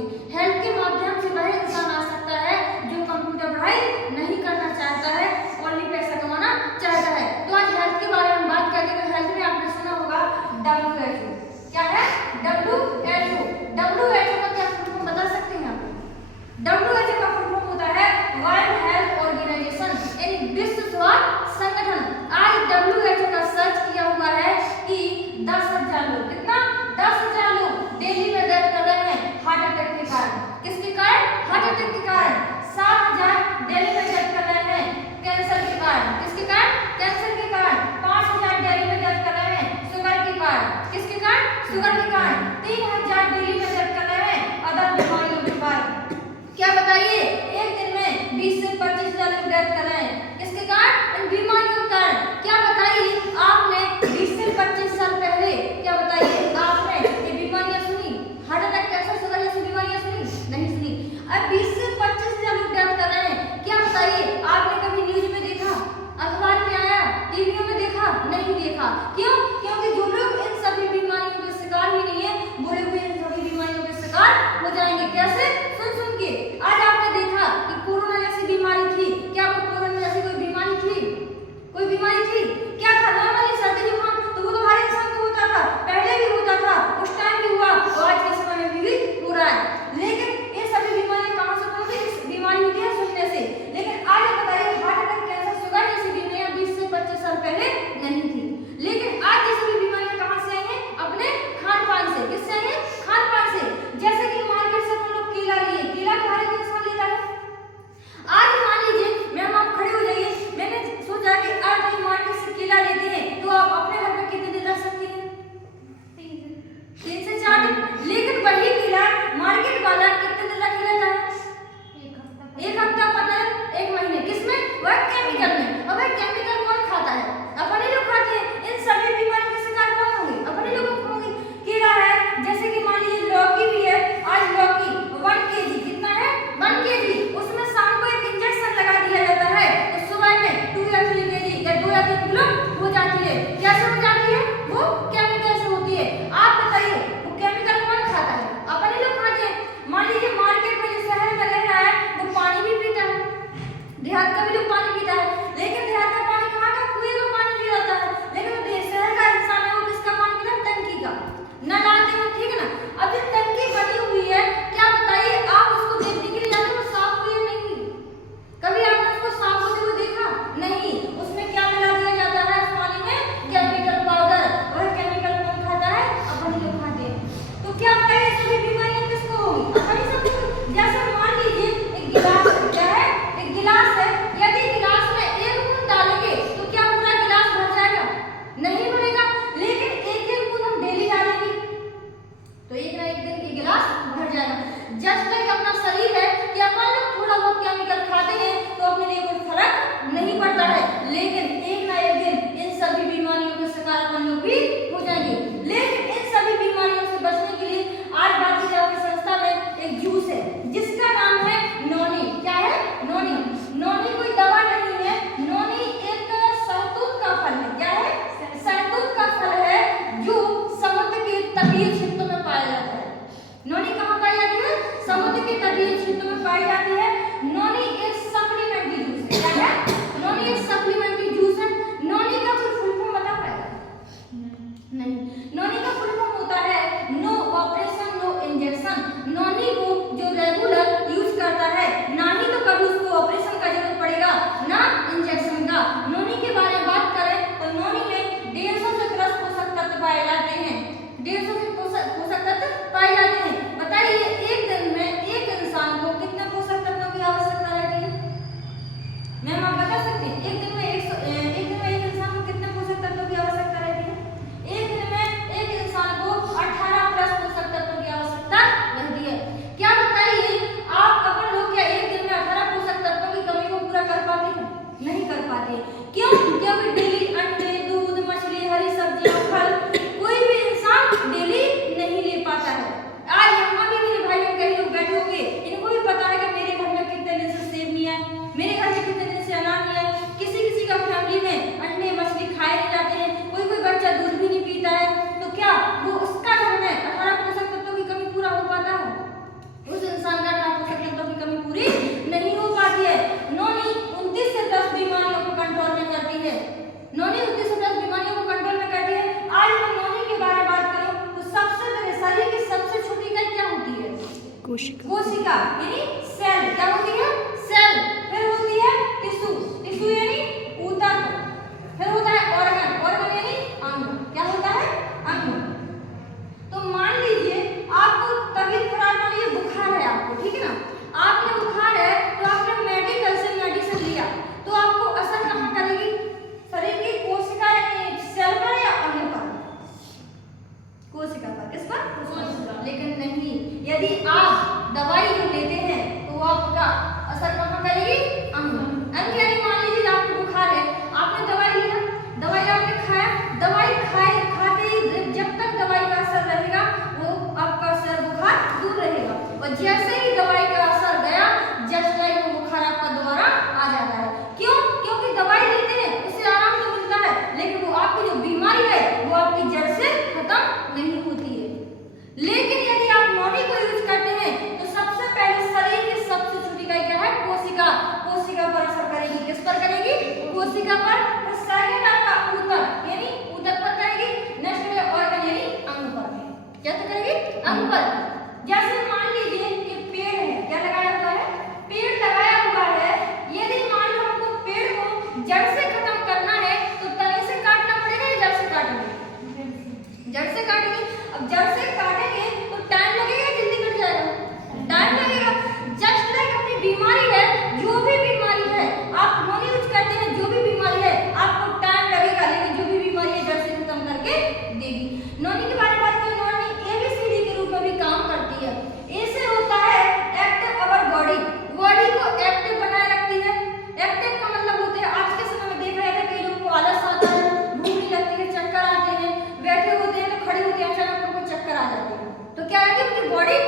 से। हेल्थ के माध्यम से वह इंसान आ सकता है जो कंप्यूटर पढ़ाई नहीं करना चाहता है, ओनली पैसा कमाना चाहता है। तो आज हेल्थ के बारे में बात करेंगे। तो हेल्थ में आपने सुना होगा WHO। क्या है? WHO। WHO का क्या फुल फॉर्म बता सकते हैं आप? WHO का फुल फॉर्म होता है वर्ल्ड हेल्थ ऑर्गेनाइजेशन, यानी विश्व स्वास्थ्य संगठन। आज WHO का सर्च किया हुआ है कि 10,000 लोग, कितना? 10,000 लोग दिल्ली में डेथ कर रहे हैं हार्ट अटैक के कारण। किसके कारण? हार्ट अटैक के कारण। 7,000 दिल्ली में डेथ कर रहे हैं कैंसर के कारण। किसके कारण? कैंसर के कारण। 5,000 दिल्ली में डेथ कर रहे हैं शुगर के कारण। किसके कारण? शुगर के कारण। 3,000 दिल्ली में डेथ कर रहे हैं अदर बीमारियों के कारण। क्या बताइए? एक दिन में 20 से 25,000 लोग डेथ कर रहे हैं। किसके कारण? इन बीमारियों के कारण। क्या बताइए? आपने 20 से 25 साल पहले क्या बताइए आपने ये बीमारियां सुनी? हार्ट अटैक, कैंसर, शुगर जैसी बीमारियां सुनी? नहीं सुनी। अब 20 से 25,000 लोग डेथ कर रहे हैं। क्या बताइए? आपने कभी न्यूज में देखा, अखबार में आया, टीवियों में देखा? नहीं देखा। क्यों? क्योंकि जो लोग इन सभी बीमारियों के शिकार ही नहीं है, बुरे हुए इन सभी बीमारियों के शिकार हो जाएंगे। कैसे? सुन सुन के। आज आपने देखा कि कोरोना जैसी बीमारी थी। क्या वो कोरोना जैसी कोई बीमारी थी? कोई बीमारी थी? क्या था? नॉर्मली सर्दी जुकाम तो वो तो हर इंसान को होता था, पहले भी होता था, उस टाइम भी हुआ और आज के समय में भी हो रहा है। लेकिन ये सभी बीमारियां कहां से होती है? इस बीमारी होती है सुनने से। लेकिन आज बताइए हार्ट अटैक, कैंसर, शुगर जैसी बीमारियां 20 से 25 साल पहले नहीं थी। लेकिन आज ये सभी बीमारियां कहां से आई हैं? अपने खान पान से। किससे आई हैं? खान पान से। जैसे कि मार्केट से हम लोग केला लिए, केला तो हर एक इंसान लेता है। आज मान लीजिए मैम आप खड़े हो जाइए, मैंने सोचा कि आज हम मार्केट से केला लेते हैं, तो आप अपने घर में कितने दिन रख सकती हैं? 3 से 4 दिन। लेकिन वही केला मार्केट वाला कितने दिन रख लेता है? 1 हफ्ता, 15 दिन, 1 महीने। किसमें? वह केमिकल में। अब केमिकल कौन खाता है? अपने लोग खाते हैं। इन सभी बीमारियों के शिकार कौन होंगे? अपने लोग होंगे। केला है, जैसे कि मान लीजिए लौकी भी है। आज लौकी 1 kg कितना है? 1 kg। उसमें शाम को एक इंजेक्शन लगा दिया जाता है, तो सुबह में 2 या 3 kg या 2 या 3 किलो हो जाती है। कैसे हो जाती है? वो केमिकल से होती है। आप बताइए वो केमिकल कौन खाता है? अपने लोग खाते हैं। मान लीजिए मार्केट में जो शहर में रह रहा है वो पानी भी पीता है, देहात का भी लोग पानी पीता है। लेकिन देहात का पानी कहाँ का? कुएं का पानी पी जाता है। लेकिन जो शहर का इंसान है वो किसका पानी पीता है? टंकी का। नल आते हैं, ठीक है ना। अब ये टंकी बनी हुई है, क्या बताइए आप उसको देखने के लिए जाते हो साफ हुई है नहीं हुई? कभी आपने उसको साफ होते हुए देखा? नहीं। उसमें क्या मिला दिया जाता है उस पानी में? Chemical powder. वह केमिकल कौन खाता है? अपने लोग खाते हैं। तो क्या बताइए सभी बीमारियां किसको होगी? अपनी सबको। जैसे मान लीजिए एक गिलास है, क्या है? एक गिलास है। यदि गिलास में 1 बूंद डालेंगे तो क्या पूरा गिलास भर जाएगा? नहीं भरेगा। लेकिन 1-1 बूंद हम डेली डालेंगे तो एक ना एक दिन ये गिलास भर जाएगा। जस्ट लाइक अपना शरीर है कि अपन लोग थोड़ा बहुत केमिकल खाते हैं तो अपने लिए कोई फर्क नहीं पड़ता है, लेकिन एक ना एक दिन इन सभी बीमारियों के शिकार अपन लोग भी हो जाएंगे। लेकिन इन सभी बीमारियों से बचने के लिए आज भारतीय आपकी संस्था में एक जूस है जिसका नाम है नोनी। क्या है? नोनी। नोनी कोई दवा नहीं है, नोनी एक शहतूत का फल है। क्या है? शहतूत का फल है जो समुद्र के तटीय क्षेत्रों में पाया जाता है। नोनी कहाँ पाई जाती है? समुद्र के तटीय क्षेत्रों में पाई जाती है। नोनी एक सप्लीमेंट्री जूस है। क्या है? नोनी एक सप्लीमेंट्री जूस है। नोनी का कोई फुल फॉर्म बता पाएगा? नहीं। नोनी का फुल फॉर्म होता है नो ऑपरेशन नो इंजेक्शन। नोनी को जो रेगुलर यूज करता है, ना ही तो कभी उसको ऑपरेशन का जरूरत पड़ेगा ना इंजेक्शन का। नोनी के बारे में बात करें तो नोनी में 150 से प्लस पोषक तत्व पाए जाते हैं। 150 से पोषक तत्व पाए जाते हैं। बताइए एक दिन में एक इंसान को कितने पोषक तत्व कोशिका यानी सेल, क्या होती है? सेल। फिर होती है टिश्यू, टिश्यू यानी ऊतक। फिर होता है ऑर्गन, ऑर्गन यानी अंग। क्या होता है? अंग। तो मान लीजिए आपको तबीयत खराब, मान लीजिए बुखार है आपको, ठीक है ना, आपने बुखार है तो आपने मेडिकल से मेडिसिन लिया, तो आपको असर कहाँ करेगी? शरीर की कोशिका यानी सेल पर या अंग पर? कोशिका पर। किस पर? कोशिका। लेकिन नहीं, यदि आप दवाई जो लेते हैं तो वो आपका असर कहाँ करेगी? अंग। अंग यानी मान लीजिए आपको बुखार है, आपने दवाई लिया, दवाई आपने खाया, दवाई खाते ही जब तक दवाई का असर रहेगा वो आपका सर बुखार दूर रहेगा, और जैसे ही दवाई का असर गया जस्ट लाइक वो बुखार आपका दोबारा आ जाता है। क्यों? क्योंकि दवाई लेते हैं उससे आराम तो मिलता है, लेकिन वो आपकी जो बीमारी है वो आपकी जड़ से खत्म नहीं होती है। लेकिन यदि आप नॉनी को यूज करते हैं तो सबसे पहले शरीर की सबसे छोटी इकाई क्या है? कोशिका। कोशिका पर असर करेगी। किस पर करेगी? कोशिका पर। फिर सेकंड आपका ऊतक यानी ऊतक पर करेगी। नेक्स्ट है ऑर्गन यानी अंग पर। क्या तो करेगी? अंग पर। जैसे मान लीजिए कि पेड़ है, क्या लगाया हुआ है? पेड़ लगाया हुआ है, यदि मान लो हमको पेड़ को जड़ से खत्म करना है तो तने से काटना पड़ेगा या जड़ से काटेंगे? जड़ से काटेंगे। अब जड़ से काटेंगे तो टाइम लगेगा या जल्दी कट जाएगा? टाइम लगेगा। जस्ट लाइक अपनी बीमारी है, जो भी बीमारी है आप नॉन यूज करते हैं, जो भी बीमारी है आपको टाइम लगेगा, लेकिन जो भी बीमारी है जड़ से खत्म करके देगी। नॉनी के बारे में बात करें, नॉनी एबीसीडी के रूप में भी काम करती है। इससे होता है एक्टिव अवर बॉडी, बॉडी को एक्टिव बनाए रखती है। एक्टिव का मतलब होता है, आज के समय में देख रहे थे कई लोगों को आलस आता है, भूख नहीं लगती है, चक्कर आते हैं, बैठे होते हैं तो खड़े होते हैं अचानक उनको चक्कर आ जाते हैं, तो क्या है कि उनकी बॉडी